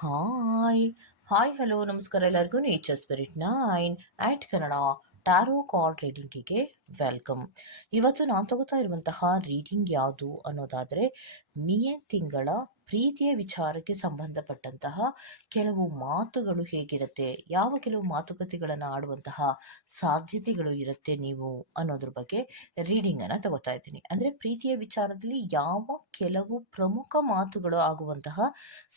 Hi hi hello ನಮಸ್ಕಾರ ಎಲ್ಲರಿಗೂ. Nature spirit nine at Kannada tarot card ರೀಡಿಂಗಿಗೆ welcome ಇವತ್ತು ನಾನು ತಗೋತಾ ಇರುವಂತಹ ರೀಡಿಂಗ್ ಯಾವುದು ಅನ್ನೋದಾದರೆ, ಮೇ ತಿಂಗಳ ಪ್ರೀತಿಯ ವಿಚಾರಕ್ಕೆ ಸಂಬಂಧಪಟ್ಟಂತಹ ಕೆಲವು ಮಾತುಗಳು ಹೇಗಿರುತ್ತೆ? ಯಾವ ಕೆಲವು ಮಾತುಕತೆಗಳನ್ನು ಆಡುವಂತಹ ಸಾಧ್ಯತೆಗಳು ಇರುತ್ತೆ ನೀವು ಅನ್ನೋದ್ರ ಬಗ್ಗೆ ರೀಡಿಂಗನ್ನು ತಗೋತಾ ಇದ್ದೀನಿ. ಅಂದರೆ ಪ್ರೀತಿಯ ವಿಚಾರದಲ್ಲಿ ಯಾವ ಕೆಲವು ಪ್ರಮುಖ ಮಾತುಗಳು ಆಗುವಂತಹ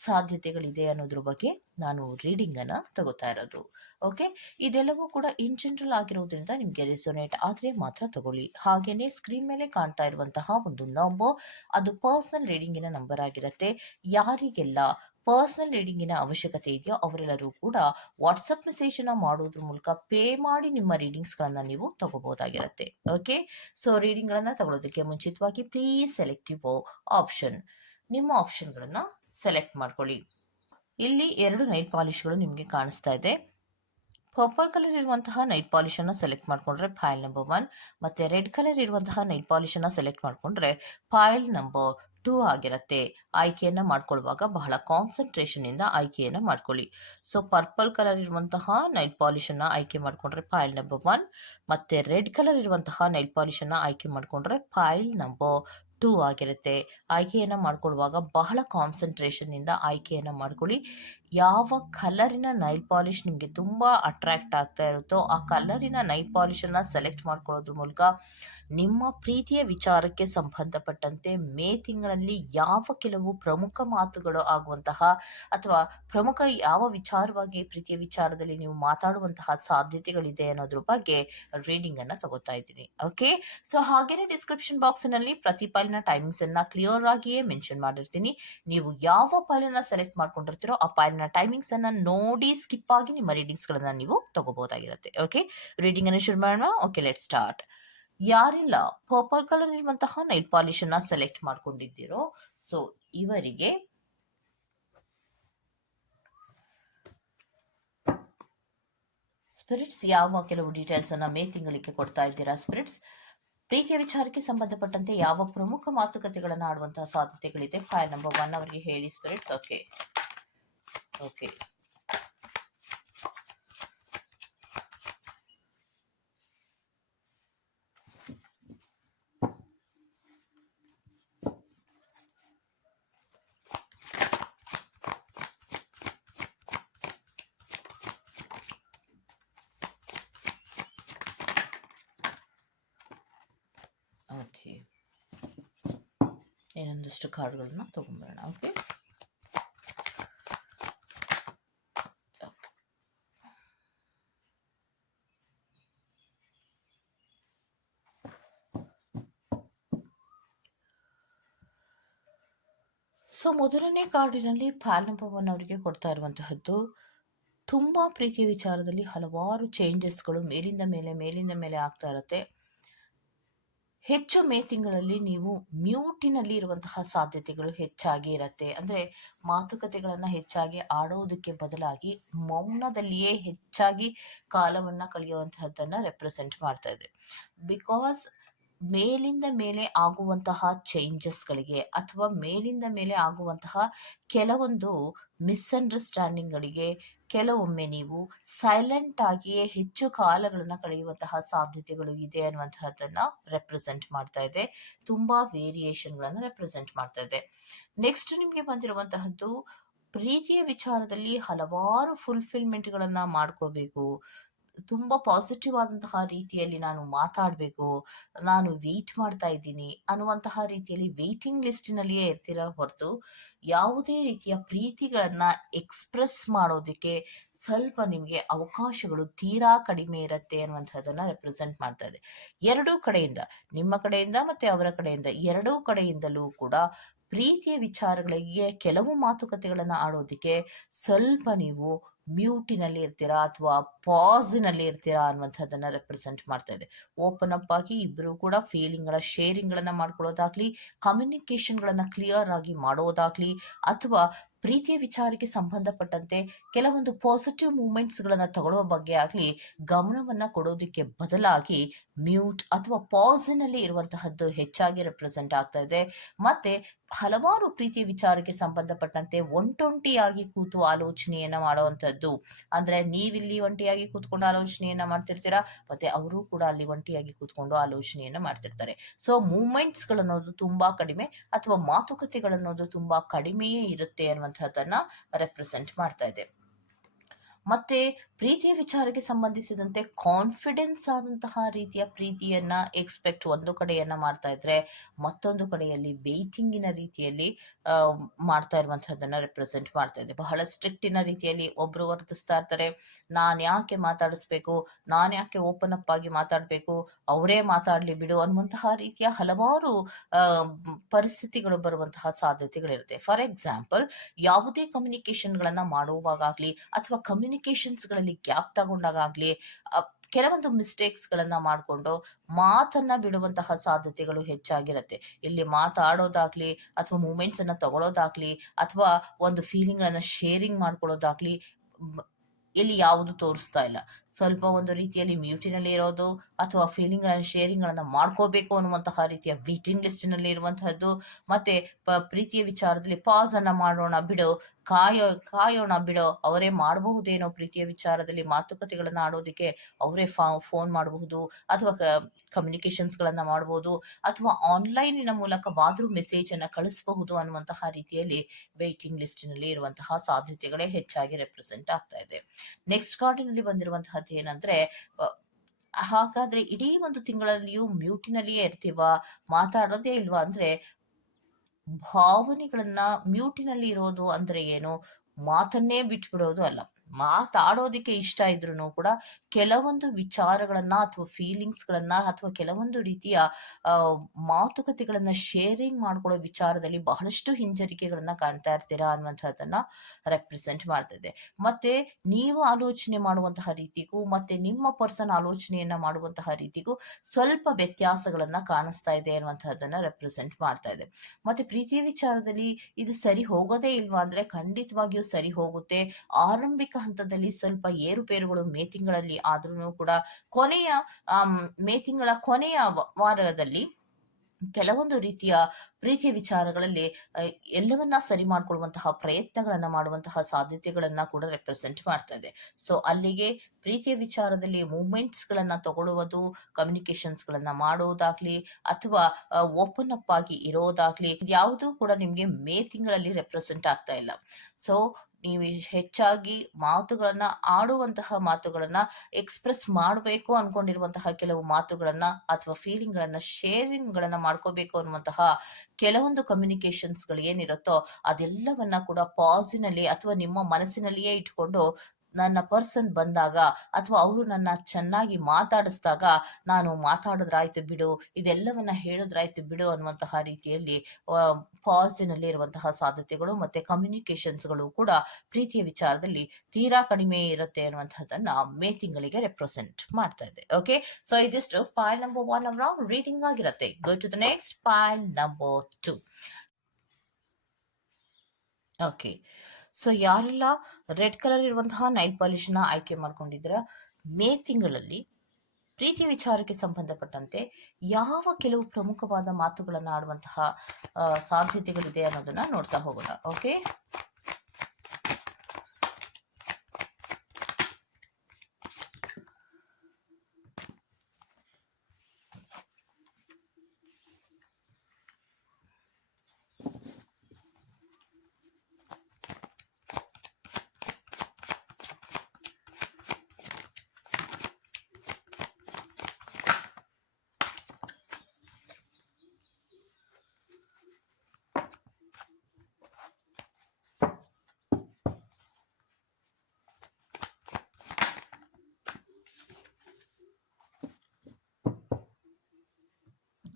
ಸಾಧ್ಯತೆಗಳಿದೆ ಅನ್ನೋದ್ರ ಬಗ್ಗೆ ನಾನು ರೀಡಿಂಗನ್ನು ತಗೋತಾ ಇರೋದು. ಓಕೆ ಇದೆಲ್ಲವೂ ಕೂಡ ಇನ್ ಜನರಲ್ ಆಗಿರೋದ್ರಿಂದ ನಿಮಗೆ ರೆಸೊನೇಟ್ ಆದರೆ ಮಾತ್ರ ತಗೊಳ್ಳಿ. ಹಾಗೆಯೇ ಸ್ಕ್ರೀನ್ ಮೇಲೆ ಕಾಣ್ತಾ ಇರುವಂತಹ ಒಂದು ನಂಬರ್ ಅದು ಪರ್ಸನಲ್ ರೀಡಿಂಗಿನ ನಂಬರ್ ಆಗಿರುತ್ತೆ. ಯಾರಿಗೆಲ್ಲ ಪರ್ಸನಲ್ ರೀಡಿಂಗಿನ ಅವಶ್ಯಕತೆ ಇದೆಯೋ ಅವರೆಲ್ಲರೂ ಕೂಡ ವಾಟ್ಸಪ್ ಮೆಸೇಜನ್ನು ಮಾಡೋದ್ರ ಮೂಲಕ ಪೇ ಮಾಡಿ ನಿಮ್ಮ ರೀಡಿಂಗ್ಸ್ ಗಳನ್ನ ನೀವು ತಗೋಬಹುದಾಗಿರುತ್ತೆ. ಓಕೆ ಸೊ ರೀಡಿಂಗ್ಗಳನ್ನು ತಗೊಳ್ಳೋದಕ್ಕೆ ಮುಂಚಿತವಾಗಿ ಪ್ಲೀಸ್ ಸೆಲೆಕ್ಟಿವ್ ಆಪ್ಷನ್ ನಿಮ್ಮ ಆಪ್ಷನ್ಗಳನ್ನು ಸೆಲೆಕ್ಟ್ ಮಾಡ್ಕೊಳ್ಳಿ. ಇಲ್ಲಿ ಎರಡು ನೈಟ್ ಪಾಲಿಶ್ಗಳು ನಿಮಗೆ ಕಾಣಿಸ್ತಾ ಇದೆ. ಪರ್ಪಲ್ ಕಲರ್ ಇರುವಂತಹ ನೈಟ್ ಪಾಲಿಶನ್ನು ಸೆಲೆಕ್ಟ್ ಮಾಡ್ಕೊಂಡ್ರೆ ಫೈಲ್ ನಂಬರ್ ಒನ್ ಮತ್ತೆ ರೆಡ್ ಕಲರ್ ಇರುವಂತಹ ನೈಟ್ ಪಾಲಿಶನ್ನು ಸೆಲೆಕ್ಟ್ ಮಾಡ್ಕೊಂಡ್ರೆ ಫೈಲ್ ನಂಬರ್ ಟೂ ಆಗಿರುತ್ತೆ. ಆಯ್ಕೆಯನ್ನು ಮಾಡ್ಕೊಳ್ಳುವಾಗ ಬಹಳ ಕಾನ್ಸಂಟ್ರೇಷನ್ ಇಂದ ಆಯ್ಕೆಯನ್ನು ಮಾಡ್ಕೊಳ್ಳಿ. ಸೊ ಪರ್ಪಲ್ ಕಲರ್ ಇರುವಂತಹ ನೈಲ್ ಪಾಲಿಷನ್ನು ಆಯ್ಕೆ ಮಾಡಿಕೊಂಡ್ರೆ ಫೈಲ್ ನಂಬರ್ ಒನ್ ಮತ್ತು ರೆಡ್ ಕಲರ್ ಇರುವಂತಹ ನೈಲ್ ಪಾಲಿಷನ್ನು ಆಯ್ಕೆ ಮಾಡಿಕೊಂಡ್ರೆ ಫೈಲ್ ನಂಬರ್ ಟೂ ಆಗಿರುತ್ತೆ. ಆಯ್ಕೆಯನ್ನು ಮಾಡ್ಕೊಳ್ಳುವಾಗ ಬಹಳ ಕಾನ್ಸಂಟ್ರೇಷನ್ ಇಂದ ಆಯ್ಕೆಯನ್ನು ಮಾಡ್ಕೊಳ್ಳಿ. ಯಾವ ಕಲರಿನ ನೈಲ್ ಪಾಲಿಶ್ ನಿಮಗೆ ತುಂಬ ಅಟ್ರಾಕ್ಟ್ ಆಗ್ತಾ ಇರುತ್ತೋ ಆ ಕಲರಿನ ನೈಲ್ ಪಾಲಿಷನ್ನು ಸೆಲೆಕ್ಟ್ ಮಾಡ್ಕೊಳ್ಳೋದ್ರ ಮೂಲಕ ನಿಮ್ಮ ಪ್ರೀತಿಯ ವಿಚಾರಕ್ಕೆ ಸಂಬಂಧಪಟ್ಟಂತೆ ಮೇ ತಿಂಗಳಲ್ಲಿ ಯಾವ ಕೆಲವು ಪ್ರಮುಖ ಮಾತುಗಳು ಆಗುವಂತಹ ಅಥವಾ ಪ್ರಮುಖ ಯಾವ ವಿಚಾರವಾಗಿ ಪ್ರೀತಿಯ ವಿಚಾರದಲ್ಲಿ ನೀವು ಮಾತಾಡುವಂತಹ ಸಾಧ್ಯತೆಗಳಿದೆ ಅನ್ನೋದ್ರ ಬಗ್ಗೆ ರೀಡಿಂಗ್ ಅನ್ನ ತಗೋತಾ ಇದ್ದೀನಿ. ಓಕೆ ಸೊ ಹಾಗೇನೆ ಡಿಸ್ಕ್ರಿಪ್ಷನ್ ಬಾಕ್ಸ್ನಲ್ಲಿ ಪ್ರತಿ ಪಾಲಿನ ಟೈಮಿಂಗ್ಸ್ ಅನ್ನ ಕ್ಲಿಯರ್ ಆಗಿಯೇ ಮೆನ್ಷನ್ ಮಾಡಿರ್ತೀನಿ. ನೀವು ಯಾವ ಪಾಲಿನ ಸೆಲೆಕ್ಟ್ ಮಾಡ್ಕೊಂಡಿರ್ತೀರೋ ಆ ಪಾಲಿನ ಟೈಮಿಂಗ್ಸ್ ಅನ್ನ ನೋಡಿ ಸ್ಕಿಪ್ ಆಗಿ ನಿಮ್ಮ ರೀಡಿಂಗ್ಸ್ ಗಳನ್ನ ನೀವು ತಗೋಬಹುದಾಗಿರುತ್ತೆ ಓಕೆ ರೀಡಿಂಗ್ ಅನ್ನು ಶುರು ಮಾಡೋಣ. ಓಕೆ ಲೆಟ್ ಸ್ಟಾರ್ಟ್ ಯಾರೆಲ್ಲ. ಪರ್ಪಲ್ ಕಲರ್ ಇರುವಂತಹ ನೈಟ್ ಪಾಲಿಶ್ ಅನ್ನ ಸೆಲೆಕ್ಟ್ ಮಾಡ್ಕೊಂಡಿದ್ದೀರೋ. ಸೊ ಇವರಿಗೆ ಸ್ಪಿರಿಟ್ಸ್ ಯಾವ ಕೆಲವು ಡೀಟೇಲ್ಸ್ ಅನ್ನ ಮೇ ತಿಂಗಳಿಗೆ ಕೊಡ್ತಾ ಇದ್ದೀರಾ ಸ್ಪಿರಿಟ್ಸ್ ಪ್ರೀತಿಯ ವಿಚಾರಕ್ಕೆ ಸಂಬಂಧಪಟ್ಟಂತೆ ಯಾವ ಪ್ರಮುಖ ಮಾತುಕತೆಗಳನ್ನು ಆಡುವಂತಹ ಸಾಧ್ಯತೆಗಳಿದೆ? ಫೈಲ್ ನಂಬರ್ ಒನ್ ಅವರಿಗೆ ಹೇಳಿ ಸ್ಪಿರಿಟ್ಸ್ ಓಕೆ ಓಕೆ ಇನ್ನೊಂದಷ್ಟು ಕಾರ್ಡ್ಗಳನ್ನ ತಗೊಂಬರೋಣ, ಓಕೆ? ಸೊ ಮೊದಲನೇ ಕಾರ್ಡಿನಲ್ಲಿ ಒನ್ ಅವರಿಗೆ ಕೊಡ್ತಾ ಇರುವಂತಹದ್ದು, ತುಂಬ ಪ್ರೀತಿ ವಿಚಾರದಲ್ಲಿ ಹಲವಾರು ಚೇಂಜಸ್ಗಳು ಮೇಲಿಂದ ಮೇಲೆ ಮೇಲಿಂದ ಮೇಲೆ ಆಗ್ತಾ ಇರುತ್ತೆ. ಹೆಚ್ಚು ಮೇ ತಿಂಗಳಲ್ಲಿ ನೀವು ಮ್ಯೂಟಿನಲ್ಲಿ ಇರುವಂತಹ ಸಾಧ್ಯತೆಗಳು ಹೆಚ್ಚಾಗಿ ಇರುತ್ತೆ. ಅಂದರೆ ಮಾತುಕತೆಗಳನ್ನು ಹೆಚ್ಚಾಗಿ ಆಡೋದಕ್ಕೆ ಬದಲಾಗಿ ಮೌನದಲ್ಲಿಯೇ ಹೆಚ್ಚಾಗಿ ಕಾಲವನ್ನು ಕಳೆಯುವಂತಹದ್ದನ್ನು ರೆಪ್ರೆಸೆಂಟ್ ಮಾಡ್ತಾ ಇದೆ. ಬಿಕಾಸ್ ಮೇಲಿಂದ ಮೇಲೆ ಆಗುವಂತಹ ಚೇಂಜಸ್ಗಳಿಗೆ ಅಥವಾ ಮೇಲಿಂದ ಮೇಲೆ ಆಗುವಂತಹ ಕೆಲವೊಂದು ಮಿಸ್ಅಂಡರ್ಸ್ಟ್ಯಾಂಡಿಂಗ್ಗಳಿಗೆ ಕೆಲವೊಮ್ಮೆ ನೀವು ಸೈಲೆಂಟ್ ಆಗಿಯೇ ಹೆಚ್ಚು ಕಾಲಗಳನ್ನು ಕಳೆಯುವಂತಹ ಸಾಧ್ಯತೆಗಳು ಇದೆ ಅನ್ನುವಂತಹದ್ದನ್ನ ರೆಪ್ರೆಸೆಂಟ್ ಮಾಡ್ತಾ ಇದೆ. ತುಂಬಾ ವೇರಿಯೇಷನ್ಗಳನ್ನು ರೆಪ್ರೆಸೆಂಟ್ ಮಾಡ್ತಾ ಇದೆ. ನೆಕ್ಸ್ಟ್ ನಿಮಗೆ ಬಂದಿರುವಂತಹದ್ದು, ಪ್ರೀತಿಯ ವಿಚಾರದಲ್ಲಿ ಹಲವಾರು ಫುಲ್ಫಿಲ್ಮೆಂಟ್ಗಳನ್ನು ಮಾಡ್ಕೋಬೇಕು. ತುಂಬ ಪಾಸಿಟಿವ್ ಆದಂತಹ ರೀತಿಯಲ್ಲಿ ನಾನು ಮಾತಾಡಬೇಕು, ನಾನು ವೆಯ್ಟ್ ಮಾಡ್ತಾ ಇದ್ದೀನಿ ಅನ್ನುವಂತಹ ರೀತಿಯಲ್ಲಿ ವೆಯ್ಟಿಂಗ್ ಲಿಸ್ಟಿನಲ್ಲಿಯೇ ಇರ್ತೀರ ಹೊರತು ಯಾವುದೇ ರೀತಿಯ ಪ್ರೀತಿಗಳನ್ನು ಎಕ್ಸ್ಪ್ರೆಸ್ ಮಾಡೋದಕ್ಕೆ ಸ್ವಲ್ಪ ನಿಮಗೆ ಅವಕಾಶಗಳು ತೀರಾ ಕಡಿಮೆ ಇರುತ್ತೆ ಅನ್ನುವಂಥದ್ದನ್ನು ರೆಪ್ರೆಸೆಂಟ್ ಮಾಡ್ತಾ ಇದೆ. ಎರಡೂ ಕಡೆಯಿಂದ, ನಿಮ್ಮ ಕಡೆಯಿಂದ ಮತ್ತು ಅವರ ಕಡೆಯಿಂದ, ಎರಡೂ ಕಡೆಯಿಂದಲೂ ಕೂಡ ಪ್ರೀತಿಯ ವಿಚಾರಗಳಿಗೆ ಕೆಲವು ಮಾತುಕತೆಗಳನ್ನು ಆಡೋದಕ್ಕೆ ಸ್ವಲ್ಪ ನೀವು ಮ್ಯೂಟಿನಲ್ಲಿ ಇರ್ತೀರಾ ಅಥವಾ ಪಾಸ್ನಲ್ಲಿ ಇರ್ತೀರಾ ಅನ್ನುವಂಥದ್ದನ್ನು ರೆಪ್ರೆಸೆಂಟ್ ಮಾಡ್ತಾ ಇದೆ. ಓಪನ್ ಅಪ್ ಆಗಿ ಇಬ್ಬರು ಕೂಡ ಫೀಲಿಂಗ್ಗಳ ಶೇರಿಂಗ್ಗಳನ್ನು ಮಾಡ್ಕೊಳ್ಳೋದಾಗ್ಲಿ ಕಮ್ಯುನಿಕೇಷನ್ಗಳನ್ನು ಕ್ಲಿಯರ್ ಆಗಿ ಮಾಡೋದಾಗ್ಲಿ, ಅಥವಾ ಪ್ರೀತಿಯ ವಿಚಾರಕ್ಕೆ ಸಂಬಂಧಪಟ್ಟಂತೆ ಕೆಲವೊಂದು ಪಾಸಿಟಿವ್ ಮೂಮೆಂಟ್ಸ್ಗಳನ್ನು ತಗೊಳ್ಳುವ ಬಗ್ಗೆ ಆಗಲಿ ಗಮನವನ್ನು ಕೊಡೋದಕ್ಕೆ ಬದಲಾಗಿ ಮ್ಯೂಟ್ ಅಥವಾ ಪಾಸಿನಲ್ಲಿ ಇರುವಂತಹದ್ದು ಹೆಚ್ಚಾಗಿ ರೆಪ್ರೆಸೆಂಟ್ ಆಗ್ತಾ ಇದೆ. ಮತ್ತೆ ಹಲವಾರು ಪ್ರೀತಿ ವಿಚಾರಕ್ಕೆ ಸಂಬಂಧಪಟ್ಟಂತೆ ಒಂಟೊಂಟಿಯಾಗಿ ಕೂತು ಆಲೋಚನೆಯನ್ನ ಮಾಡುವಂಥದ್ದು ಅಂದ್ರೆ ನೀವಿಲ್ಲಿ ಒಂಟಿಯಾಗಿ ಕೂತ್ಕೊಂಡು ಆಲೋಚನೆಯನ್ನ ಮಾಡ್ತಿರ್ತೀರಾ? ಮತ್ತೆ ಅವರು ಕೂಡ ಅಲ್ಲಿ ಒಂಟಿಯಾಗಿ ಕೂತ್ಕೊಂಡು ಆಲೋಚನೆಯನ್ನ ಮಾಡ್ತಿರ್ತಾರೆ. ಸೊ ಮೂಮೆಂಟ್ಸ್ಗಳನ್ನೋದು ತುಂಬಾ ಕಡಿಮೆ ಅಥವಾ ಮಾತುಕತೆಗಳನ್ನೋದು ತುಂಬಾ ಕಡಿಮೆಯೇ ಇರುತ್ತೆ ಅನ್ನುವಂಥದ್ದನ್ನ ರೆಪ್ರೆಸೆಂಟ್ ಮಾಡ್ತಾ ಇದೆ. ಮತ್ತೆ ಪ್ರೀತಿಯ ವಿಚಾರಕ್ಕೆ ಸಂಬಂಧಿಸಿದಂತೆ ಕಾನ್ಫಿಡೆನ್ಸ್ ಆದಂತಹ ರೀತಿಯ ಪ್ರೀತಿಯನ್ನ ಎಕ್ಸ್ಪೆಕ್ಟ್ ಒಂದು ಕಡೆಯನ್ನ ಮಾಡ್ತಾ ಇದ್ರೆ ಮತ್ತೊಂದು ಕಡೆಯಲ್ಲಿ ವೇಟಿಂಗಿನ ರೀತಿಯಲ್ಲಿ ಮಾಡ್ತಾ ಇರುವಂತಹದನ್ನ ರೆಪ್ರೆಸೆಂಟ್ ಮಾಡ್ತಾ ಇದೆ. ಬಹಳ ಸ್ಟ್ರಿಕ್ಟಿನ ರೀತಿಯಲ್ಲಿ ಒಬ್ರು ವರ್ತಿಸ್ತಾ ಇರ್ತಾರೆ. ನಾನ್ ಯಾಕೆ ಮಾತಾಡಿಸ್ಬೇಕು? ನಾನ್ ಯಾಕೆ ಓಪನ್ ಅಪ್ ಆಗಿ ಮಾತಾಡ್ಬೇಕು? ಅವರೇ ಮಾತಾಡ್ಲಿ ಬಿಡು ಅನ್ನುವಂತಹ ರೀತಿಯ ಹಲವಾರು ಪರಿಸ್ಥಿತಿಗಳು ಬರುವಂತಹ ಸಾಧ್ಯತೆಗಳಿರುತ್ತೆ. ಫಾರ್ ಎಕ್ಸಾಂಪಲ್ ಯಾವುದೇ ಕಮ್ಯುನಿಕೇಶನ್ ಗಳನ್ನ ಮಾಡುವಾಗಲಿ ಅಥವಾ ಕಮ್ಯುನಿಕೇಶನ್ಸ್ ಗಳಲ್ಲಿ ಗ್ಯಾಪ್ ತಗೊಂಡಾಗಲಿ ಕೆಲವೊಂದು ಮಿಸ್ಟೇಕ್ಸ್ ಗಳನ್ನ ಮಾಡಿಕೊಂಡು ಮಾತನ್ನ ಬಿಡುವಂತಹ ಸಾಧ್ಯತೆಗಳು ಹೆಚ್ಚಾಗಿರುತ್ತೆ. ಇಲ್ಲಿ ಮಾತಾಡೋದಾಗ್ಲಿ ಅಥವಾ ಮೂಮೆಂಟ್ಸ್ ಅನ್ನ ತಗೊಳ್ಳೋದಾಗ್ಲಿ ಅಥವಾ ಒಂದು ಫೀಲಿಂಗ್ ಗಳನ್ನ ಶೇರಿಂಗ್ ಮಾಡ್ಕೊಳ್ಳೋದಾಗ್ಲಿ ಇಲ್ಲಿ ಯಾವುದು ತೋರಿಸ್ತಾ ಇಲ್ಲ. ಸ್ವಲ್ಪ ಒಂದು ರೀತಿಯಲ್ಲಿ ಮ್ಯೂಟಿನಲ್ಲಿ ಇರೋದು ಅಥವಾ ಫೀಲಿಂಗ್ ಶೇರಿಂಗ್ಗಳನ್ನು ಶೇರಿಂಗ್ ಗಳನ್ನ ಮಾಡ್ಕೋಬೇಕು ಅನ್ನುವಂತಹ ರೀತಿಯ ವೀಟಿಂಗ್ ಲಿಸ್ಟಿನಲ್ಲಿ ಇರುವಂತಹದ್ದು. ಮತ್ತೆ ಪ- ಪ್ರೀತಿಯ ವಿಚಾರದಲ್ಲಿ ಪಾಸ್ ಅನ್ನ ಮಾಡೋಣ ಬಿಡು, ಕಾಯೋ, ಕಾಯೋಣ ಬಿಡೋ. ಅವರೇ ಮಾಡಬಹುದೇನೋ ಪ್ರೀತಿಯ ವಿಚಾರದಲ್ಲಿ ಮಾತುಕತೆಗಳನ್ನ ಆಡೋದಕ್ಕೆ ಅವರೇ ಫೋನ್ ಮಾಡಬಹುದು ಅಥವಾ ಕಮ್ಯುನಿಕೇಶನ್ಸ್ ಗಳನ್ನ ಮಾಡಬಹುದು ಅಥವಾ ಆನ್ಲೈನಿನ ಮೂಲಕವಾದ್ರೂ ಮೆಸೇಜ್ ಅನ್ನ ಕಳಿಸಬಹುದು ಅನ್ನುವಂತಹ ರೀತಿಯಲ್ಲಿ ವೇಟಿಂಗ್ ಲಿಸ್ಟಿನಲ್ಲಿ ಇರುವಂತಹ ಸಾಧ್ಯತೆಗಳೇ ಹೆಚ್ಚಾಗಿ ರೆಪ್ರೆಸೆಂಟ್ ಆಗ್ತಾ ಇದೆ. ನೆಕ್ಸ್ಟ್ ಕಾರ್ಡಿನಲ್ಲಿ ಬಂದಿರುವಂತಹದ್ದು ಏನಂದ್ರೆ ಹಾಗಾದ್ರೆ ಇಡೀ ಒಂದು ತಿಂಗಳಲ್ಲಿಯೂ ಮ್ಯೂಟಿನಲ್ಲಿಯೇ ಇರ್ತೀವ? ಮಾತಾಡೋದೇ ಇಲ್ವಾ? ಅಂದ್ರೆ ಭಾವನೆಗಳನ್ನ ಮ್ಯೂಟಿನಲ್ಲಿ ಇರೋದು ಅಂದ್ರೆ ಏನು? ಮಾತನ್ನೇ ಬಿಟ್ಬಿಡೋದು ಅಲ್ಲ. ಮಾತಾಡೋದಕ್ಕೆ ಇಷ್ಟ ಇದ್ರೂ ಕೂಡ ಕೆಲವೊಂದು ವಿಚಾರಗಳನ್ನ ಅಥವಾ ಫೀಲಿಂಗ್ಸ್ ಗಳನ್ನ ಅಥವಾ ಕೆಲವೊಂದು ರೀತಿಯ ಮಾತುಕತೆಗಳನ್ನ ಶೇರಿಂಗ್ ಮಾಡ್ಕೊಳ್ಳೋ ವಿಚಾರದಲ್ಲಿ ಬಹಳಷ್ಟು ಹಿಂಜರಿಕೆಗಳನ್ನ ಕಾಣ್ತಾ ಇರ್ತೀರಾ ಅನ್ನುವಂಥದ್ದನ್ನ ರೆಪ್ರೆಸೆಂಟ್ ಮಾಡ್ತಿದೆ ಮತ್ತೆ ನೀವು ಆಲೋಚನೆ ಮಾಡುವಂತಹ ರೀತಿಗೂ ಮತ್ತೆ ನಿಮ್ಮ ಪರ್ಸನ್ ಆಲೋಚನೆಯನ್ನ ಮಾಡುವಂತಹ ರೀತಿಗೂ ಸ್ವಲ್ಪ ವ್ಯತ್ಯಾಸಗಳನ್ನ ಕಾಣಿಸ್ತಾ ಇದೆ ಅನ್ನುವಂಥದ್ದನ್ನ ರೆಪ್ರೆಸೆಂಟ್ ಮಾಡ್ತಾ ಇದೆ. ಮತ್ತೆ ಪ್ರೀತಿಯ ವಿಚಾರದಲ್ಲಿ ಇದು ಸರಿ ಹೋಗೋದೇ ಇಲ್ವಾ ಅಂದ್ರೆ ಖಂಡಿತವಾಗಿಯೂ ಸರಿ ಹೋಗುತ್ತೆ. ಆರಂಭಿಕ ಹಂತದಲ್ಲಿ ಸ್ವಲ್ಪ ಏರುಪೇರುಗಳು ಮೇ ತಿಂಗಳಲ್ಲಿ ಆದ್ರೂ ಕೂಡ ಕೊನೆಯ ಮೇ ತಿಂಗಳ ಕೊನೆಯ ವಾರದಲ್ಲಿ ಕೆಲವೊಂದು ರೀತಿಯ ಪ್ರೀತಿಯ ವಿಚಾರಗಳಲ್ಲಿ ಎಲ್ಲವನ್ನ ಸರಿ ಮಾಡಿಕೊಳ್ಳುವಂತಹ ಪ್ರಯತ್ನಗಳನ್ನ ಮಾಡುವಂತಹ ಸಾಧ್ಯತೆಗಳನ್ನ ಕೂಡ ರೆಪ್ರೆಸೆಂಟ್ ಮಾಡ್ತಾ ಇದೆ. ಸೊ ಅಲ್ಲಿಗೆ ಪ್ರೀತಿಯ ವಿಚಾರದಲ್ಲಿ ಮೂಮೆಂಟ್ಸ್ ಗಳನ್ನ ತಗೊಳ್ಳುವುದು ಕಮ್ಯುನಿಕೇಶನ್ಸ್ ಗಳನ್ನ ಮಾಡೋದಾಗ್ಲಿ, ಅಥವಾ ಓಪನ್ ಅಪ್ ಆಗಿ ಇರೋದಾಗ್ಲಿ ಯಾವುದು ಕೂಡ ನಿಮ್ಗೆ ಮೇ ತಿಂಗಳಲ್ಲಿ ರೆಪ್ರೆಸೆಂಟ್ ಆಗ್ತಾ ಇಲ್ಲ. ಸೊ ನೀವು ಹೆಚ್ಚಾಗಿ ಮಾತುಗಳನ್ನ ಆಡುವಂತಹ ಮಾತುಗಳನ್ನ ಎಕ್ಸ್ಪ್ರೆಸ್ ಮಾಡಬೇಕು ಅನ್ಕೊಂಡಿರುವಂತಹ ಕೆಲವು ಮಾತುಗಳನ್ನ ಅಥವಾ ಫೀಲಿಂಗ್ ಗಳನ್ನ ಶೇರಿಂಗ್ ಗಳನ್ನ ಮಾಡ್ಕೋಬೇಕು ಅನ್ನುವಂತಹ ಕೆಲವೊಂದು ಕಮ್ಯುನಿಕೇಶನ್ಸ್ಗಳು ಏನಿರುತ್ತೋ ಅದೆಲ್ಲವನ್ನ ಕೂಡ ಪಾಸಿನಲ್ಲಿ ಅಥವಾ ನಿಮ್ಮ ಮನಸ್ಸಿನಲ್ಲಿಯೇ ಇಟ್ಕೊಂಡು ನನ್ನ ಪರ್ಸನ್ ಬಂದಾಗ ಅಥವಾ ಅವರು ನನ್ನ ಚೆನ್ನಾಗಿ ಮಾತಾಡಿಸಿದಾಗ ನಾನು ಮಾತಾಡಿದ್ರಾಯ್ತು ಬಿಡು, ಇದೆಲ್ಲವನ್ನ ಹೇಳಿದ್ರಾಯ್ತು ಬಿಡು ಅನ್ನುವಂತಹ ರೀತಿಯಲ್ಲಿ ಪಾಸಿನಲ್ಲಿ ಇರುವಂತಹ ಸಾಧ್ಯತೆಗಳು ಮತ್ತೆ ಕಮ್ಯುನಿಕೇಶನ್ಸ್ಗಳು ಕೂಡ ಪ್ರೀತಿಯ ವಿಚಾರದಲ್ಲಿ ತೀರಾ ಕಡಿಮೆ ಇರುತ್ತೆ ಅನ್ನುವಂಥದ್ದನ್ನ ಮೇ ತಿಂಗಳಿಗೆ ರೆಪ್ರೆಸೆಂಟ್ ಮಾಡ್ತಾ ಇದೆ. ಓಕೆ ಸೊ ಇದಿಷ್ಟು ಫೈಲ್ ನಂಬರ್ ಒನ್ ಅವರ ರೀಡಿಂಗ್ ಆಗಿರುತ್ತೆ. Go to the next pile number two okay so ಯಾರೆಲ್ಲ ರೆಡ್ ಕಲರ್ ಇರುವಂತಹ ನೈಲ್ ಪಾಲಿಶ್ನ ಆಯ್ಕೆ ಮಾಡ್ಕೊಂಡಿದ್ರ ಮೇ ತಿಂಗಳಲ್ಲಿ ಪ್ರೀತಿ ವಿಚಾರಕ್ಕೆ ಸಂಬಂಧಪಟ್ಟಂತೆ ಯಾವ ಕೆಲವು ಪ್ರಮುಖವಾದ ಮಾತುಗಳನ್ನು ಆಡುವಂತಹ ಸಾಧ್ಯತೆಗಳಿದೆ ಅನ್ನೋದನ್ನ ನೋಡ್ತಾ ಹೋಗೋಣ. Okay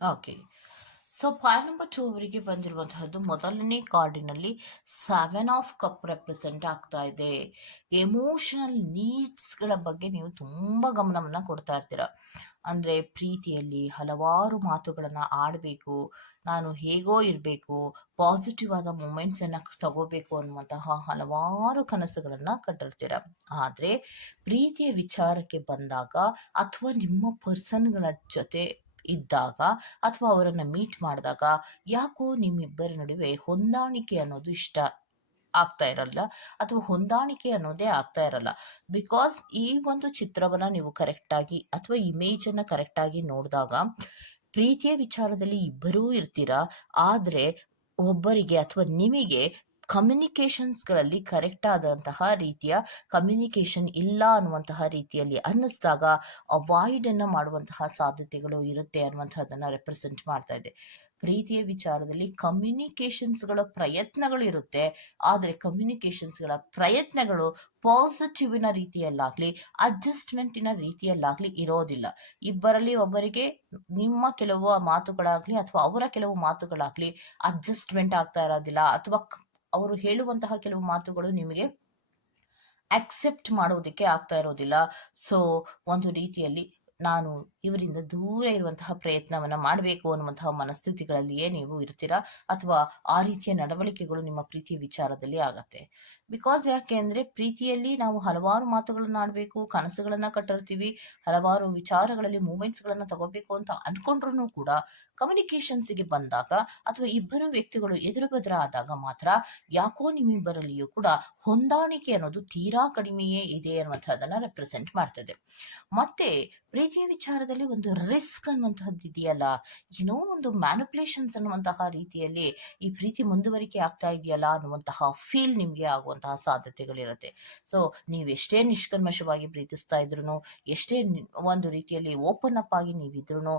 okay. So point number two ಅವರಿಗೆ ಬಂದಿರುವಂತಹದ್ದು ಮೊದಲನೇ ಕಾರ್ಡಿನಲ್ಲಿ ಸೆವೆನ್ ಆಫ್ ಕಪ್ ರೆಪ್ರೆಸೆಂಟ್ ಆಗ್ತಾ ಇದೆ. ಎಮೋಷನಲ್ ನೀಡ್ಸ್ಗಳ ಬಗ್ಗೆ ನೀವು ತುಂಬ ಗಮನವನ್ನು ಕೊಡ್ತಾ ಇರ್ತೀರ. ಅಂದರೆ ಪ್ರೀತಿಯಲ್ಲಿ ಹಲವಾರು ಮಾತುಗಳನ್ನು ಆಡಬೇಕು, ನಾನು ಹೇಗೋ ಇರಬೇಕು ಪಾಸಿಟಿವ್ ಆದ ಮೂಮೆಂಟ್ಸನ್ನು ತಗೋಬೇಕು ಅನ್ನುವಂತಹ ಹಲವಾರು ಕನಸುಗಳನ್ನು ಕಟ್ಟಿರ್ತೀರ. ಆದರೆ ಪ್ರೀತಿಯ ವಿಚಾರಕ್ಕೆ ಬಂದಾಗ ಅಥವಾ ನಿಮ್ಮ ಪರ್ಸನ್ಗಳ ಜೊತೆ ಇದ್ದಾಗ ಅಥವಾ ಅವರನ್ನು ಮೀಟ್ ಮಾಡಿದಾಗ ಯಾಕೋ ನಿಮ್ಮಿಬ್ಬರ ನಡುವೆ ಹೊಂದಾಣಿಕೆ ಅನ್ನೋದು ಇಷ್ಟ ಆಗ್ತಾ ಇರಲ್ಲ ಅಥವಾ ಹೊಂದಾಣಿಕೆ ಅನ್ನೋದೇ ಆಗ್ತಾ ಇರಲ್ಲ. ಬಿಕಾಸ್ ಈ ಒಂದು ಚಿತ್ರವನ್ನು ನೀವು ಕರೆಕ್ಟಾಗಿ ಅಥವಾ ಇಮೇಜನ್ನು ಕರೆಕ್ಟಾಗಿ ನೋಡಿದಾಗ ಪ್ರೀತಿಯ ವಿಚಾರದಲ್ಲಿ ಇಬ್ಬರೂ ಇರ್ತೀರಾ? ಆದರೆ ಒಬ್ಬರಿಗೆ ಅಥವಾ ನಿಮಗೆ ಕಮ್ಯುನಿಕೇಷನ್ಸ್ಗಳಲ್ಲಿ ಕರೆಕ್ಟ್ ಆದಂತಹ ರೀತಿಯ ಕಮ್ಯುನಿಕೇಷನ್ ಇಲ್ಲ ಅನ್ನುವಂತಹ ರೀತಿಯಲ್ಲಿ ಅನ್ನಿಸ್ದಾಗ ಅವಾಯ್ಡನ್ನು ಮಾಡುವಂತಹ ಸಾಧ್ಯತೆಗಳು ಇರುತ್ತೆ ಅನ್ನುವಂಥದ್ದನ್ನು ರೆಪ್ರೆಸೆಂಟ್ ಮಾಡ್ತಾ ಇದೆ. ಪ್ರೀತಿಯ ವಿಚಾರದಲ್ಲಿ ಕಮ್ಯುನಿಕೇಷನ್ಸ್ಗಳ ಪ್ರಯತ್ನಗಳಿರುತ್ತೆ ಆದರೆ ಕಮ್ಯುನಿಕೇಷನ್ಸ್ಗಳ ಪ್ರಯತ್ನಗಳು ಪಾಸಿಟಿವಿನ ರೀತಿಯಲ್ಲಾಗಲಿ ಅಡ್ಜಸ್ಟ್ಮೆಂಟಿನ ರೀತಿಯಲ್ಲಾಗಲಿ ಇರೋದಿಲ್ಲ. ಇಬ್ಬರಲ್ಲಿ ಒಬ್ಬರಿಗೆ ನಿಮ್ಮ ಕೆಲವು ಮಾತುಗಳಾಗಲಿ ಅಥವಾ ಅವರ ಕೆಲವು ಮಾತುಗಳಾಗಲಿ ಅಡ್ಜಸ್ಟ್ಮೆಂಟ್ ಆಗ್ತಾ ಇರೋದಿಲ್ಲ ಅಥವಾ ಅವರು ಹೇಳುವಂತಹ ಕೆಲವು ಮಾತುಗಳು ನಿಮಗೆ ಅಕ್ಸೆಪ್ಟ್ ಮಾಡೋದಕ್ಕೆ ಆಗ್ತಾ ಇರೋದಿಲ್ಲ. ಸೊ ಒಂದು ರೀತಿಯಲ್ಲಿ ನಾನು ಇವರಿಂದ ದೂರ ಇರುವಂತಹ ಪ್ರಯತ್ನವನ್ನು ಮಾಡಬೇಕು ಅನ್ನುವಂತಹ ಮನಸ್ಥಿತಿಗಳಲ್ಲಿಯೇ ನೀವು ಇರ್ತೀರಾ? ಅಥವಾ ಆ ರೀತಿಯ ನಡವಳಿಕೆಗಳು ನಿಮ್ಮ ಪ್ರೀತಿ ವಿಚಾರದಲ್ಲಿ ಆಗತ್ತೆ. ಬಿಕಾಸ್ ಯಾಕೆ ಅಂದರೆ ಪ್ರೀತಿಯಲ್ಲಿ ನಾವು ಹಲವಾರು ಮಾತುಗಳನ್ನು ಆಡಬೇಕು, ಕನಸುಗಳನ್ನು ಕಟ್ಟಿರ್ತೀವಿ, ಹಲವಾರು ವಿಚಾರಗಳಲ್ಲಿ ಮೂಮೆಂಟ್ಸ್ಗಳನ್ನು ತಗೋಬೇಕು ಅಂತ ಅಂದ್ಕೊಂಡ್ರೂ ಕೂಡ ಕಮ್ಯುನಿಕೇಷನ್ಸಿಗೆ ಬಂದಾಗ ಅಥವಾ ಇಬ್ಬರು ವ್ಯಕ್ತಿಗಳು ಎದುರು ಆದಾಗ ಮಾತ್ರ ಯಾಕೋ ನಿಮ್ಮಿಬ್ಬರಲ್ಲಿಯೂ ಕೂಡ ಹೊಂದಾಣಿಕೆ ಅನ್ನೋದು ತೀರಾ ಕಡಿಮೆಯೇ ಇದೆ ಅನ್ನುವಂಥದ್ದನ್ನು ರೆಪ್ರೆಸೆಂಟ್ ಮಾಡ್ತದೆ. ಮತ್ತೆ ಪ್ರೀತಿಯ ವಿಚಾರದಲ್ಲಿ ಒಂದು ರಿಸ್ಕ್ ಅನ್ನುವಂತಹದ್ದು ಇದೆಯಲ್ಲ? ಏನೋ ಒಂದು ಮ್ಯಾನುಪುಲೇಷನ್ಸ್ ಅನ್ನುವಂತಹ ರೀತಿಯಲ್ಲಿ ಈ ಪ್ರೀತಿ ಮುಂದುವರಿಕೆ ಆಗ್ತಾ ಇದೆಯಲ್ಲ ಅನ್ನುವಂತಹ ಫೀಲ್ ನಿಮಗೆ ಆಗುವಂತಹ ಸಾಧ್ಯತೆಗಳಿರುತ್ತೆ. ಸೊ ಎಷ್ಟೇ ನಿಷ್ಕರ್ಮಶವಾಗಿ ಪ್ರೀತಿಸ್ತಾ ಇದ್ರು ಎಷ್ಟೇ ಒಂದು ರೀತಿಯಲ್ಲಿ ಓಪನ್ ಅಪ್ ಆಗಿ ನೀವಿದ್ರು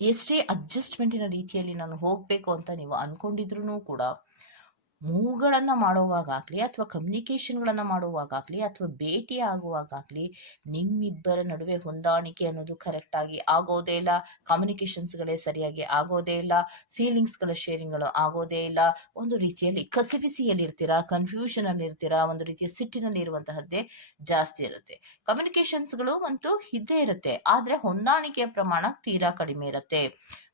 ಎಷ್ಟೇ ಅಡ್ಜಸ್ಟ್ಮೆಂಟಿನ ರೀತಿಯಲ್ಲಿ ನಾನು ಹೋಗಬೇಕು ಅಂತ ನೀವು ಅನ್ಕೊಂಡಿದ್ರು ಕೂಡ ಮೂವ್ಗಳನ್ನು ಮಾಡುವಾಗಲಿ ಅಥವಾ ಕಮ್ಯುನಿಕೇಷನ್ಗಳನ್ನು ಮಾಡುವಾಗಲಿ ಅಥವಾ ಭೇಟಿ ಆಗುವಾಗಲಿ ನಿಮ್ಮಿಬ್ಬರ ನಡುವೆ ಹೊಂದಾಣಿಕೆ ಅನ್ನೋದು ಕರೆಕ್ಟಾಗಿ ಆಗೋದೇ ಇಲ್ಲ. ಕಮ್ಯುನಿಕೇಷನ್ಸ್ಗಳೇ ಸರಿಯಾಗಿ ಆಗೋದೇ ಇಲ್ಲ. ಫೀಲಿಂಗ್ಸ್ಗಳ ಶೇರಿಂಗ್ಗಳು ಆಗೋದೇ ಇಲ್ಲ. ಒಂದು ರೀತಿಯಲ್ಲಿ ಕಸಿಫಿಸಿಯಲ್ಲಿರ್ತೀರಾ ಇರ್ತೀರಾ ಕನ್ಫ್ಯೂಷನಲ್ಲಿ ಇರ್ತೀರಾ, ಒಂದು ರೀತಿಯ ಸಿಟ್ಟಿನಲ್ಲಿ ಇರುವಂತಹದ್ದೇ ಜಾಸ್ತಿ ಇರುತ್ತೆ. ಕಮ್ಯುನಿಕೇಷನ್ಸ್ಗಳು ಅಂತೂ ಇದ್ದೇ ಇರುತ್ತೆ. ಆದರೆ ಹೊಂದಾಣಿಕೆಯ ಪ್ರಮಾಣ ತೀರಾ ಕಡಿಮೆ ಇರುತ್ತೆ.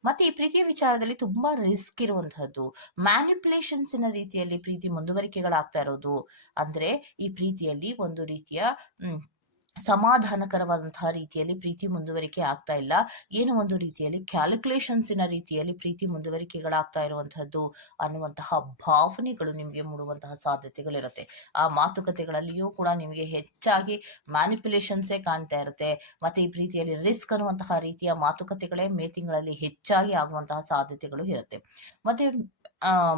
ಮತ್ತೆ ಈ ಪ್ರೀತಿಯ ವಿಚಾರದಲ್ಲಿ ತುಂಬಾ ರಿಸ್ಕ್ ಇರುವಂತಹದ್ದು. ಮ್ಯಾನಿಪುಲೇಷನ್ಸಿನ ರೀತಿಯಲ್ಲಿ ಪ್ರೀತಿ ಮುಂದುವರಿಕೆಗಳಾಗ್ತಾ ಇರೋದು. ಅಂದ್ರೆ ಈ ಪ್ರೀತಿಯಲ್ಲಿ ಒಂದು ರೀತಿಯ ಸಮಾಧಾನಕರವಾದಂತಹ ರೀತಿಯಲ್ಲಿ ಪ್ರೀತಿ ಮುಂದುವರಿಕೆ ಆಗ್ತಾ ಇಲ್ಲ. ಏನೋ ಒಂದು ರೀತಿಯಲ್ಲಿ ಕ್ಯಾಲ್ಕುಲೇಷನ್ಸಿನ ರೀತಿಯಲ್ಲಿ ಪ್ರೀತಿ ಮುಂದುವರಿಕೆಗಳಾಗ್ತಾ ಇರುವಂತಹದ್ದು ಅನ್ನುವಂತಹ ಭಾವನೆಗಳು ನಿಮಗೆ ಮೂಡುವಂತಹ ಸಾಧ್ಯತೆಗಳಿರುತ್ತೆ. ಆ ಮಾತುಕತೆಗಳಲ್ಲಿಯೂ ಕೂಡ ನಿಮಗೆ ಹೆಚ್ಚಾಗಿ ಮ್ಯಾನಿಪುಲೇಷನ್ಸೇ ಕಾಣ್ತಾ ಇರುತ್ತೆ. ಮತ್ತೆ ಈ ಪ್ರೀತಿಯಲ್ಲಿ ರಿಸ್ಕ್ ಅನ್ನುವಂತಹ ರೀತಿಯ ಮಾತುಕತೆಗಳೇ ಮೇ ತಿಂಗಳಲ್ಲಿ ಹೆಚ್ಚಾಗಿ ಆಗುವಂತಹ ಸಾಧ್ಯತೆಗಳು ಇರುತ್ತೆ. ಮತ್ತೆ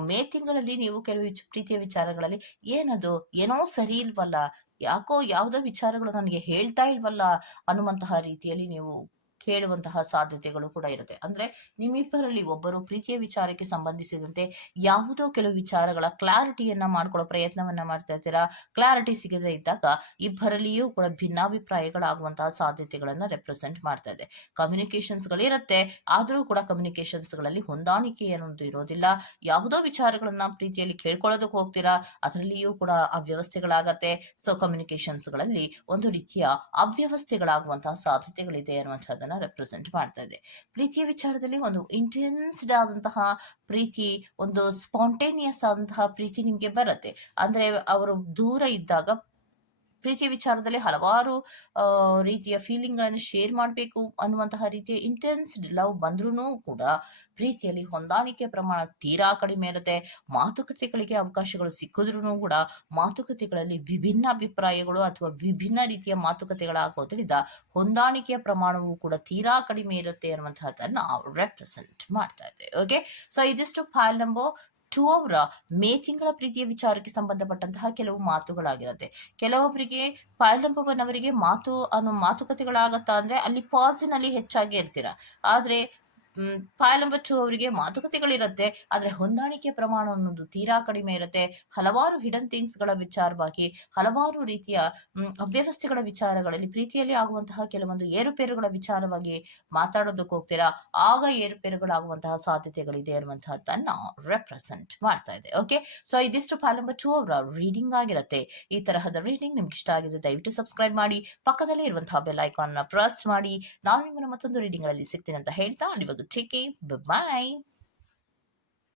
ಮೇ ತಿಂಗಳಲ್ಲಿ ನೀವು ಕೆಲವು ಪ್ರೀತಿಯ ವಿಚಾರಗಳಲ್ಲಿ ಏನದು? ಏನೋ ಸರಿ ಇಲ್ವಲ್ಲ? ಯಾಕೋ ಯಾವುದೋ ವಿಚಾರಗಳು ನನಗೆ ಹೇಳ್ತಾ ಇಲ್ವಲ್ಲ ಅನ್ನುವಂತಹ ರೀತಿಯಲ್ಲಿ ನೀವು ಕೇಳುವಂತಹ ಸಾಧ್ಯತೆಗಳು ಕೂಡ ಇರುತ್ತೆ. ಅಂದ್ರೆ ನಿಮ್ಮಿಬ್ಬರಲ್ಲಿ ಒಬ್ಬರು ಪ್ರೀತಿಯ ವಿಚಾರಕ್ಕೆ ಸಂಬಂಧಿಸಿದಂತೆ ಯಾವುದೋ ಕೆಲವು ವಿಚಾರಗಳ ಕ್ಲಾರಿಟಿಯನ್ನ ಮಾಡ್ಕೊಳ್ಳೋ ಪ್ರಯತ್ನವನ್ನ ಮಾಡ್ತಾ ಇರ್ತೀರಾ? ಕ್ಲಾರಿಟಿ ಸಿಗದೇ ಇದ್ದಾಗ ಇಬ್ಬರಲ್ಲಿಯೂ ಕೂಡ ಭಿನ್ನಾಭಿಪ್ರಾಯಗಳಾಗುವಂತಹ ಸಾಧ್ಯತೆಗಳನ್ನ ರೆಪ್ರೆಸೆಂಟ್ ಮಾಡ್ತಾ ಇದೆ. ಕಮ್ಯುನಿಕೇಶನ್ಸ್ಗಳಿರುತ್ತೆ ಆದರೂ ಕೂಡ ಕಮ್ಯುನಿಕೇಶನ್ಸ್ಗಳಲ್ಲಿ ಹೊಂದಾಣಿಕೆ ಅನ್ನೋದು ಇರೋದಿಲ್ಲ. ಯಾವುದೋ ವಿಚಾರಗಳನ್ನ ಪ್ರೀತಿಯಲ್ಲಿ ಕೇಳ್ಕೊಳ್ಳೋದಕ್ಕೆ ಹೋಗ್ತೀರಾ? ಅದರಲ್ಲಿಯೂ ಕೂಡ ಅವ್ಯವಸ್ಥೆಗಳಾಗತ್ತೆ. ಸೊ ಕಮ್ಯುನಿಕೇಶನ್ಸ್ಗಳಲ್ಲಿ ಒಂದು ರೀತಿಯ ಅವ್ಯವಸ್ಥೆಗಳಾಗುವಂತಹ ಸಾಧ್ಯತೆಗಳಿದೆ ಅನ್ನುವಂಥದ್ದನ್ನ ರೆಪ್ರೆಸೆಂಟ್ ಮಾಡ್ತಾ ಇದೆ. ಪ್ರೀತಿಯ ವಿಚಾರದಲ್ಲಿ ಒಂದು ಇಂಟೆನ್ಸ್ಡ್ ಆದಂತಹ ಪ್ರೀತಿ, ಒಂದು ಸ್ಪಾಂಟೇನಿಯಸ್ ಆದಂತಹ ಪ್ರೀತಿ ನಿಮಗೆ ಬರುತ್ತೆ. ಅಂದ್ರೆ ಅವರು ದೂರ ಇದ್ದಾಗ ಪ್ರೀತಿಯ ವಿಚಾರದಲ್ಲಿ ಹಲವಾರು ರೀತಿಯ ಫೀಲಿಂಗ್ಗಳನ್ನು ಶೇರ್ ಮಾಡಬೇಕು ಅನ್ನುವಂತಹ ರೀತಿಯ ಇಂಟೆನ್ಸ್ಡ್ ಲವ್ ಬಂದ್ರೂ ಕೂಡ ಪ್ರೀತಿಯಲ್ಲಿ ಹೊಂದಾಣಿಕೆ ಪ್ರಮಾಣ ತೀರಾ ಕಡಿಮೆ ಇರುತ್ತೆ. ಮಾತುಕತೆಗಳಿಗೆ ಅವಕಾಶಗಳು ಸಿಕ್ಕಿದ್ರೂ ಕೂಡ ಮಾತುಕತೆಗಳಲ್ಲಿ ವಿಭಿನ್ನ ಅಭಿಪ್ರಾಯಗಳು ಅಥವಾ ವಿಭಿನ್ನ ರೀತಿಯ ಮಾತುಕತೆಗಳಾಗೋದ್ರಿಂದ ಹೊಂದಾಣಿಕೆಯ ಪ್ರಮಾಣವು ಕೂಡ ತೀರಾ ಕಡಿಮೆ ಇರುತ್ತೆ ಅನ್ನುವಂತಹದನ್ನ ರೆಪ್ರೆಸೆಂಟ್ ಮಾಡ್ತಾ ಇದೆ ಓಕೆ ಸೊ ಇದಿಷ್ಟು ಫೈಲ್ ನಂಬರ್ ಟೂ ಅವರ ಮೇ ತಿಂಗಳ ಪ್ರೀತಿಯ ವಿಚಾರಕ್ಕೆ ಸಂಬಂಧಪಟ್ಟಂತಹ ಕೆಲವು ಮಾತುಗಳಾಗಿರುತ್ತೆ. ಕೆಲವೊಬ್ಬರಿಗೆ ಫೈಲ್ ಅವರಿಗೆ ಮಾತು ಅನ್ನೋ ಮಾತುಕತೆಗಳಾಗತ್ತಾ ಅಂದ್ರೆ ಅಲ್ಲಿ ಪಾಸಿನಲ್ಲಿ ಹೆಚ್ಚಾಗಿ ಇರ್ತೀರ. ಆದ್ರೆ ಫೈಲ್ ನಂಬರ್ ಟು ಅವರಿಗೆ ಮಾತುಕತೆಗಳಿರುತ್ತೆ, ಆದರೆ ಹೊಂದಾಣಿಕೆ ಪ್ರಮಾಣ ಅನ್ನೋದು ತೀರಾ ಕಡಿಮೆ ಇರುತ್ತೆ. ಹಲವಾರು ಹಿಡನ್ ಥಿಂಗ್ಸ್ಗಳ ವಿಚಾರವಾಗಿ ಹಲವಾರು ರೀತಿಯ ಅವ್ಯವಸ್ಥೆಗಳ ವಿಚಾರಗಳಲ್ಲಿ ಪ್ರೀತಿಯಲ್ಲಿ ಆಗುವಂತಹ ಕೆಲವೊಂದು ಏರುಪೇರುಗಳ ವಿಚಾರವಾಗಿ ಮಾತಾಡೋದಕ್ಕೆ ಹೋಗ್ತೀರಾ? ಆಗ ಏರುಪೇರುಗಳಾಗುವಂತಹ ಸಾಧ್ಯತೆಗಳಿದೆ ಅನ್ನುವಂತಹದ್ದನ್ನ ರೆಪ್ರೆಸೆಂಟ್ ಮಾಡ್ತಾ ಇದೆ. ಓಕೆ ಸೊ ಇದಿಷ್ಟು ಫೈಲ್ ನಂಬರ್ ಟೂ ಅವರ ರೀಡಿಂಗ್ ಆಗಿರುತ್ತೆ. ಈ ತರಹದ ರೀಡಿಂಗ್ ನಿಮ್ಗೆ ಇಷ್ಟ ಆಗಿದೆ ದಯವಿಟ್ಟು ಸಬ್ಸ್ಕ್ರೈಬ್ ಮಾಡಿ, ಪಕ್ಕದಲ್ಲೇ ಇರುವಂತಹ ಬೆಲ್ ಐಕಾನ್ ಪ್ರೆಸ್ ಮಾಡಿ. ನಾನು ನಿಮ್ಮನ್ನ ಮತ್ತೊಂದು ರೀಡಿಂಗ್ ಅಲ್ಲಿ ಸಿಗ್ತೀನಿ ಅಂತ ಹೇಳ್ತಾ ಇವಾಗ Tiki. Bye bye.